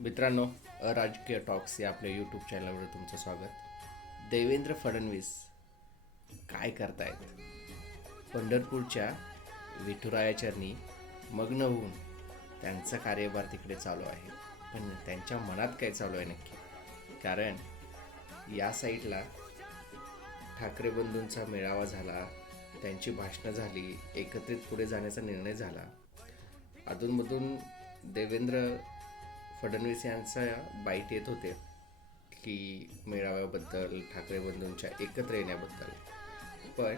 मित्रांनो अराजकीय टॉक्स या आपल्या यूट्यूब चॅनलवर तुमचं स्वागत. देवेंद्र फडणवीस काय करतायत? पंढरपूरच्या विठुरायाचरणी मग्न होऊन त्यांचा कार्यभार तिकडे चालू आहे. पण त्यांच्या मनात काय चालू आहे नक्की? कारण या साईडला ठाकरे बंधूंचा मेळावा झाला त्यांची भाषणं झाली एकत्रित पुढे जाण्याचा निर्णय झाला. अधूनमधून देवेंद्र फडणवीस यांचा बाईट येत होते की मेळाव्याबद्दल ठाकरे बंधूंच्या एकत्र येण्याबद्दल. पण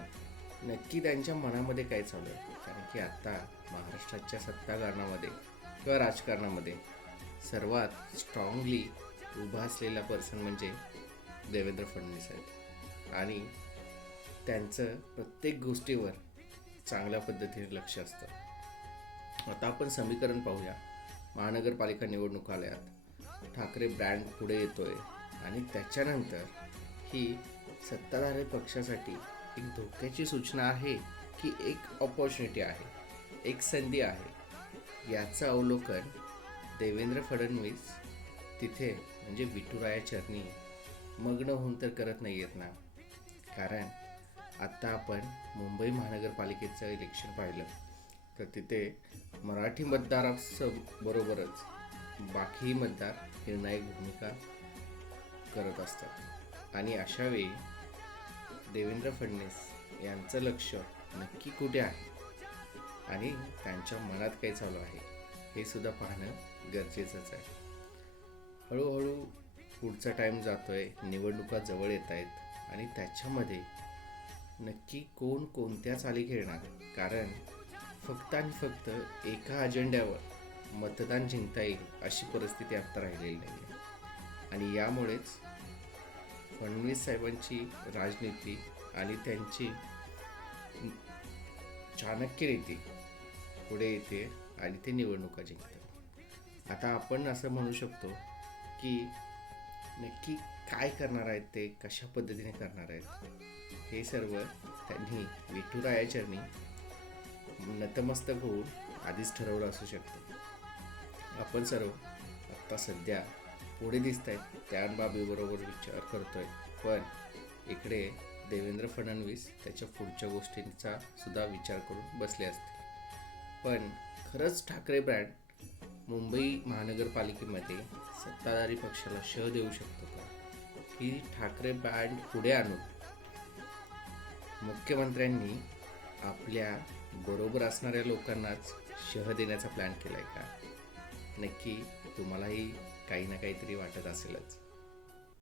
नक्की त्यांच्या मनामध्ये काय चालू आहे? कारण की आत्ता महाराष्ट्राच्या सत्ताकारणामध्ये किंवा राजकारणामध्ये सर्वात स्ट्रॉंगली उभा असलेला पर्सन म्हणजे देवेंद्र फडणवीस आहेत. आणि त्यांचं प्रत्येक गोष्टीवर चांगल्या पद्धतीने लक्ष असतं. आता आपण समीकरण पाहूया. महानगरपालिका निवडणूक आल्यात ठाकरे ब्रँड पुढे येतोय आणि त्याच्यानंतर ही सत्ताधारी पक्षासाठी एक धोक्याची सूचना आहे की एक ऑपॉर्च्युनिटी आहे एक संधी आहे. याचं अवलोकन देवेंद्र फडणवीस तिथे म्हणजे विठुराया चरणी मग्न होऊन तर करत नाही आहेत ना. कारण आत्ता आपण मुंबई महानगरपालिकेचं इलेक्शन पाहिलं. तर तिथे मराठी मतदाराचं बरोबरच बाकीही मतदार निर्णायक भूमिका करत असतात. आणि अशावेळी देवेंद्र फडणवीस यांचं लक्ष नक्की कुठे आहे? आणि त्यांच्या मनात काय चालू आहे? हे सुद्धा पाहणं गरजेचंच आहे. हळूहळू पुढचा टाईम जातो आहे निवडणुका जवळ येत आहेत आणि त्याच्यामध्ये नक्की कोण कोणत्या चाली खेळणार? कारण फक्त आणि फक्त एका अजेंड्यावर मतदान जिंकता येईल अशी परिस्थिती आता राहिलेली नाही आहे आणि यामुळेच फडणवीस साहेबांची राजनीती आणि त्यांची चाणक्य नीती पुढे येते आणि ते निवडणुका जिंकतात. आता आपण असं म्हणू शकतो की नक्की काय करणार आहेत ते कशा पद्धतीने करणार आहेत हे सर्व त्यांनी विठुरायाचरणी नतमस्तक होऊन आधीच ठरवलं असू शकतं. आपण सर्व आत्ता सध्या पुढे दिसत आहेत त्या बाबीबरोबर विचार करतोय. पण इकडे देवेंद्र फडणवीस त्याच्या पुढच्या गोष्टींचा सुद्धा विचार करून बसले असते. पण खरंच ठाकरे ब्रँड मुंबई महानगरपालिकेमध्ये सत्ताधारी पक्षाला श देऊ शकतो का? की ठाकरे ब्रँड पुढे आणून मुख्यमंत्र्यांनी आपल्या बरोबर असणाऱ्या लोकांनाच शह देण्याचा प्लॅन केला आहे का? नक्की तुम्हालाही काही ना काहीतरी वाटत असेलच.